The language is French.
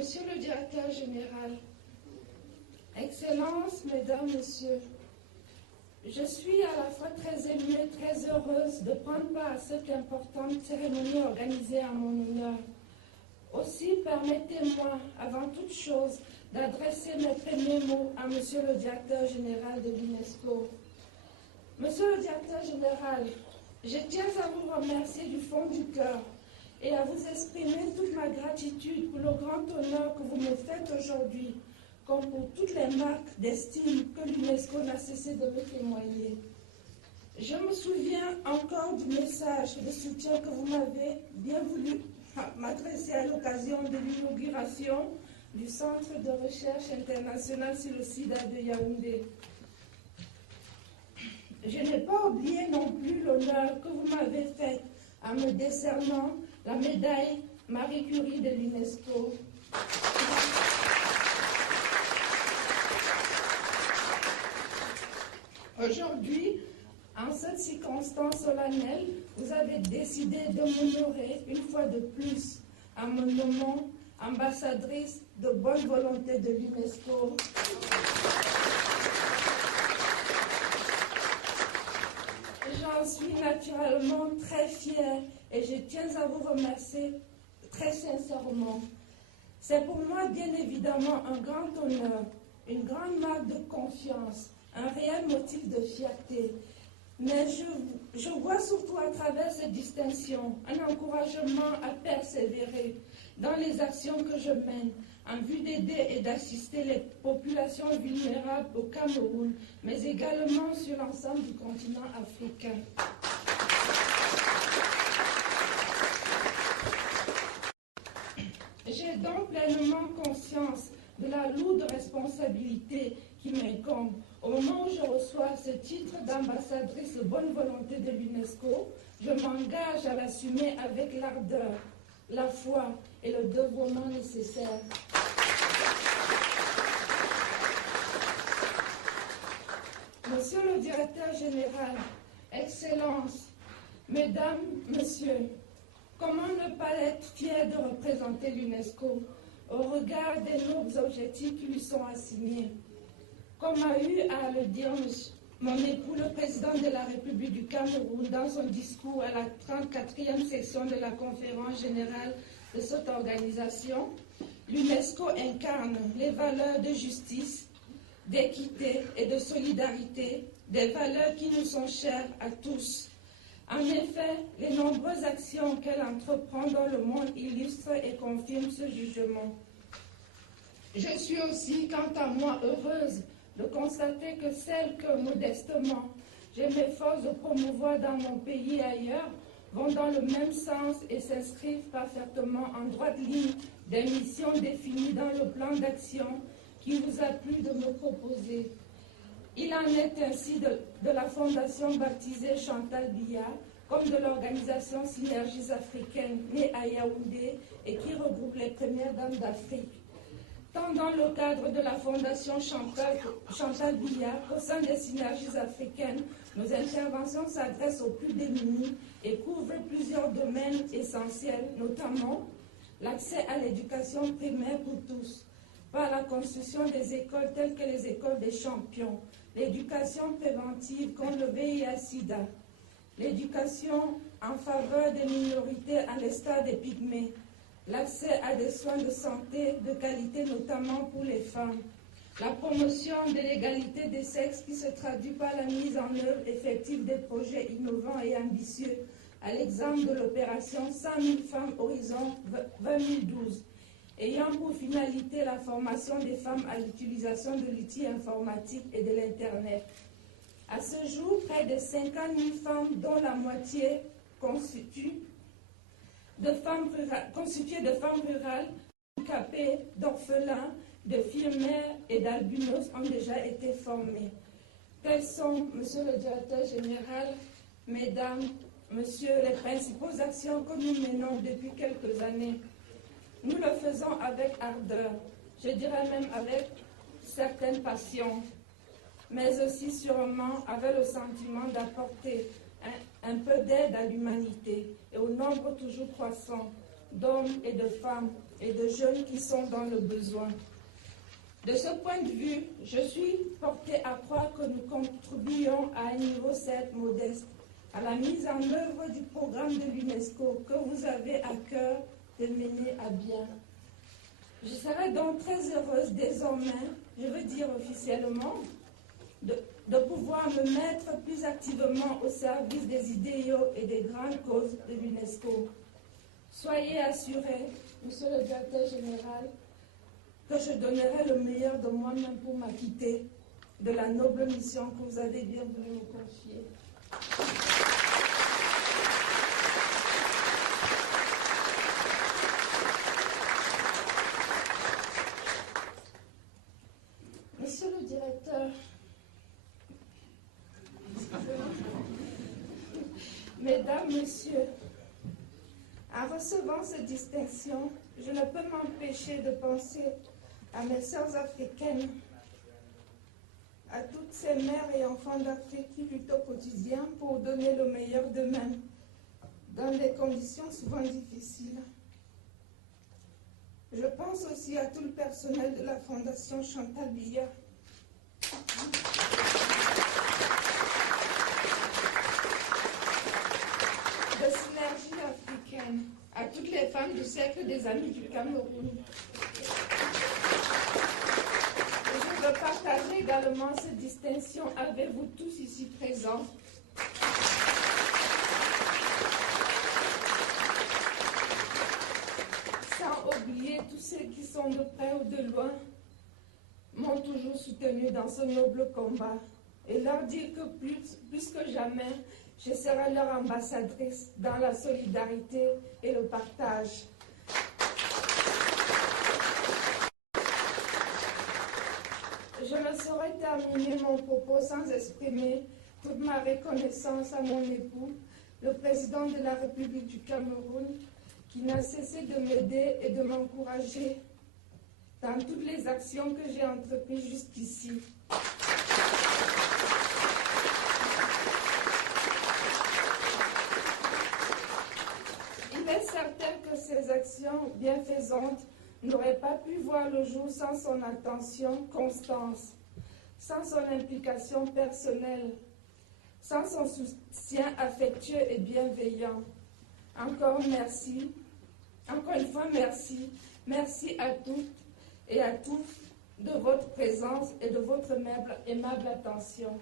Monsieur le directeur général, Excellences, Mesdames, Messieurs, je suis à la fois très émue et très heureuse de prendre part à cette importante cérémonie organisée en mon honneur. Aussi, permettez-moi, avant toute chose, d'adresser mes premiers mots à Monsieur le directeur général de l'UNESCO. Monsieur le directeur général, je tiens à vous remercier du fond du cœur et à vous exprimer toute ma gratitude pour le grand honneur que vous me faites aujourd'hui, comme pour toutes les marques d'estime que l'UNESCO n'a cessé de me témoigner. Je me souviens encore du message de soutien que vous m'avez bien voulu m'adresser à l'occasion de l'inauguration du Centre de recherche international sur le sida de Yaoundé. Je n'ai pas oublié non plus l'honneur que vous m'avez fait en me décernant la médaille Marie Curie de l'UNESCO. Aujourd'hui, en cette circonstance solennelle, vous avez décidé de m'honorer une fois de plus en me nommant ambassadrice de bonne volonté de l'UNESCO. J'en suis naturellement très fière et je tiens à vous remercier très sincèrement. C'est pour moi bien évidemment un grand honneur, une grande marque de confiance, un réel motif de fierté. Mais je vois surtout à travers cette distinction un encouragement à persévérer dans les actions que je mène en vue d'aider et d'assister les populations vulnérables au Cameroun, mais également sur l'ensemble du continent africain. J'ai donc pleinement conscience de la lourde responsabilité qui m'incombe au moment où je reçois ce titre d'ambassadrice de bonne volonté de l'UNESCO. Je m'engage à l'assumer avec l'ardeur, la foi et le dévouement nécessaire. Monsieur le directeur général, Excellences, Mesdames, Messieurs, comment ne pas être fier de représenter l'UNESCO au regard des nobles objectifs qui lui sont assignés? Comme a eu à le dire mon époux, le président de la République du Cameroun, dans son discours à la 34e session de la conférence générale de cette organisation, l'UNESCO incarne les valeurs de justice, d'équité et de solidarité, des valeurs qui nous sont chères à tous. En effet, les nombreuses actions qu'elle entreprend dans le monde illustrent et confirment ce jugement. Je suis aussi, quant à moi, heureuse de constater que celles que, modestement, je m'efforce de promouvoir dans mon pays et ailleurs vont dans le même sens et s'inscrivent parfaitement en droite ligne des missions définies dans le plan d'action qui vous a plu de me proposer. Il en est ainsi de la fondation baptisée Chantal Biya, comme de l'organisation Synergies africaines née à Yaoundé et qui regroupe les premières dames d'Afrique. Tant dans le cadre de la fondation Chantal Biya qu'au sein des Synergies africaines, nos interventions s'adressent aux plus démunis et couvrent plusieurs domaines essentiels, notamment l'accès à l'éducation primaire pour tous, par la construction des écoles telles que les écoles des champions, l'éducation préventive contre le VIH-Sida, l'éducation en faveur des minorités à l'instar des pygmées, l'accès à des soins de santé de qualité, notamment pour les femmes, la promotion de l'égalité des sexes qui se traduit par la mise en œuvre effective des projets innovants et ambitieux, à l'exemple de l'opération 100 000 femmes Horizon 2012, ayant pour finalité la formation des femmes à l'utilisation de l'outil informatique et de l'Internet. À ce jour, près de 50 000 femmes, dont la moitié constituées de femmes rurales, handicapées, d'orphelins, de filles mères et d'albinos ont déjà été formées. Telles sont, Monsieur le Directeur général, Mesdames, Messieurs, les principales actions que nous menons depuis quelques années. Nous le faisons avec ardeur, je dirais même avec certaine passion, mais aussi sûrement avec le sentiment d'apporter un peu d'aide à l'humanité et au nombre toujours croissant d'hommes et de femmes et de jeunes qui sont dans le besoin. De ce point de vue, je suis portée à croire que nous contribuons à un niveau certes modeste à la mise en œuvre du programme de l'UNESCO que vous avez à cœur de mener à bien. Je serai donc très heureuse désormais, je veux dire officiellement, de pouvoir me mettre plus activement au service des idéaux et des grandes causes de l'UNESCO. Soyez assurés, Monsieur le Directeur Général, que je donnerai le meilleur de moi-même pour m'acquitter de la noble mission que vous avez bien voulu me confier. Monsieur le Directeur, Mesdames, Messieurs, en recevant cette distinction, je ne peux m'empêcher de penser à mes sœurs africaines, à toutes ces mères et enfants d'Afrique qui luttent au quotidien pour donner le meilleur d'eux-mêmes dans des conditions souvent difficiles. Je pense aussi à tout le personnel de la Fondation Chantal Biya, de Synergie africaine, à toutes les femmes du Cercle des Amis du Cameroun. Je veux partager également cette distinction avec vous tous ici présents. Sans oublier tous ceux qui sont de près ou de loin, m'ont toujours soutenu dans ce noble combat et leur dire que plus que jamais, je serai leur ambassadrice dans la solidarité et le partage. Je ne saurais terminer mon propos sans exprimer toute ma reconnaissance à mon époux, le président de la République du Cameroun, qui n'a cessé de m'aider et de m'encourager dans toutes les actions que j'ai entreprises jusqu'ici. Il est certain que ces actions bienfaisantes n'auraient pas pu voir le jour sans son attention constante, sans son implication personnelle, sans son soutien affectueux et bienveillant. Encore merci, encore une fois merci, merci à toutes et à tous de votre présence et de votre aimable attention.